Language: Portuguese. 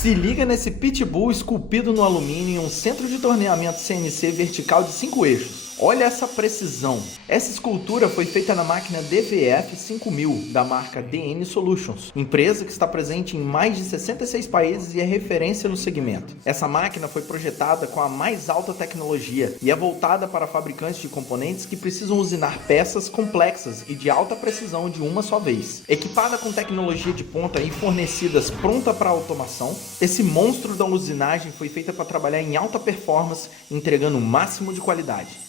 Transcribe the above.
Se liga nesse pitbull esculpido no alumínio em um centro de torneamento CNC vertical de 5 eixos. Olha essa precisão! Essa escultura foi feita na máquina DVF 5000 da marca DN Solutions, empresa que está presente em mais de 66 países e é referência no segmento. Essa máquina foi projetada com a mais alta tecnologia e é voltada para fabricantes de componentes que precisam usinar peças complexas e de alta precisão de uma só vez. Equipada com tecnologia de ponta e fornecidas pronta para automação, esse monstro da usinagem foi feita para trabalhar em alta performance, entregando o máximo de qualidade.